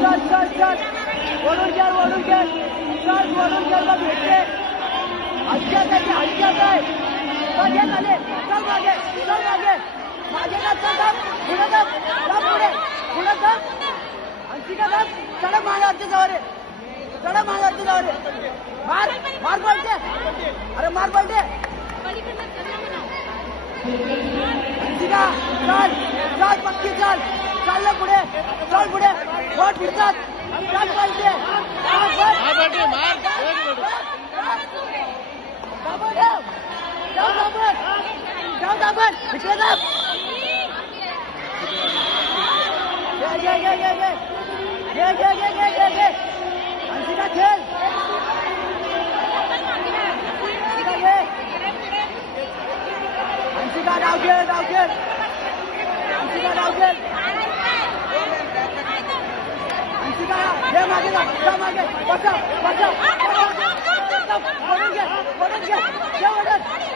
चल वळून घे चल वळून घ्यायला भेटते हलक्यात आहे मागे झाले चल मागे मागे ना चल पुढे पुढे अंशिका दास चढ मागे जाऊ रे मार पडते अरे मार पडते अंशिका चल पक्की चल पुढे बोट फिरतात चल पडते दाबन इकडे दाब घे अंशिका खेळ अंशिका डाव खेळ अंशिका हे मागे जा मागे बचाव वळून घे